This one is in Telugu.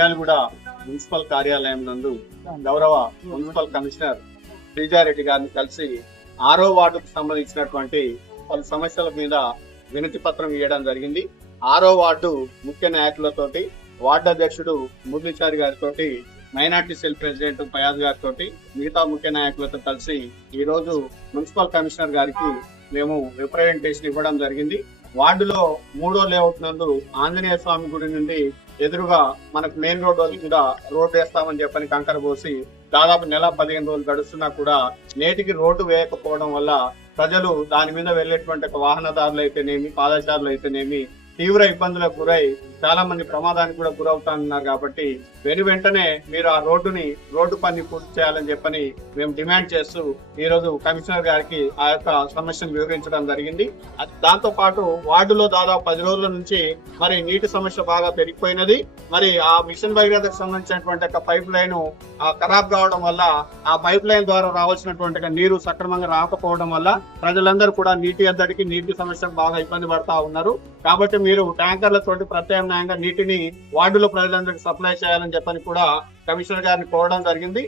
మిర్యాలగూడ మున్సిపల్ కార్యాలయం నందు గౌరవ మున్సిపల్ కమిషనర్ శ్రీజారెడ్డి గారిని కలిసి 6వ వార్డుకు సంబంధించినటువంటి పలు సమస్యల మీద వినతి పత్రం ఇవ్వడం జరిగింది. 6వ వార్డు ముఖ్య నాయకులతోటి, వార్డు అధ్యక్షుడు మురళీచారి గారితో, మైనార్టీ సెల్ ప్రెసిడెంట్ ఫయాజ్ గారితో, మిగతా ముఖ్య నాయకులతో కలిసి ఈ రోజు మున్సిపల్ కమిషనర్ గారికి మేము రిప్రజెంటేషన్ ఇవ్వడం జరిగింది. వార్డులో 3వ లేఅవుట్ నందు ఆంజనేయ స్వామి గుడి నుండి ఎదురుగా మనకు మెయిన్ రోడ్ వరకు కూడా రోడ్డు వేస్తామని చెప్పని కంకర పోసి దాదాపు నెల 15 రోజులు గడుస్తున్నా కూడా నేటికి రోడ్డు వేయకపోవడం వల్ల ప్రజలు దాని మీద వెళ్లేటువంటి వాహనదారులు అయితేనేమి, పాదచారులు అయితేనేమి తీవ్ర ఇబ్బందులకు గురై చాలా మంది ప్రమాదానికి కూడా గురవుతున్నారు. కాబట్టి వెంటనే మీరు ఆ రోడ్డు పని పూర్తి చేయాలని చెప్పని మేము డిమాండ్ చేస్తూ ఈ రోజు కమిషనర్ గారికి ఆ యొక్క సమస్యను వివరించడం జరిగింది. దాంతో పాటు వార్డులో దాదాపు 10 రోజుల నుంచి మరి నీటి సమస్య బాగా పెరిగిపోయినది. మరి ఆ మిషన్ భగీరథకు సంబంధించినటువంటి పైప్ లైన్ ఖరాబ్ కావడం వల్ల ఆ పైప్ లైన్ ద్వారా రావాల్సినటువంటి నీరు సక్రమంగా రాకపోవడం వల్ల ప్రజలందరూ కూడా నీటి ఎద్దడికి, నీటి సమస్యకు బాగా ఇబ్బంది పడతా ఉన్నారు. కాబట్టి మీరు ట్యాంకర్లతోటి ప్రత్యామ్నాయంగా నీటిని వార్డులో ప్రజలందరికీ సప్లై చేయాలని చెప్పని కూడా కమిషనర్ గారిని కోరడం జరిగింది.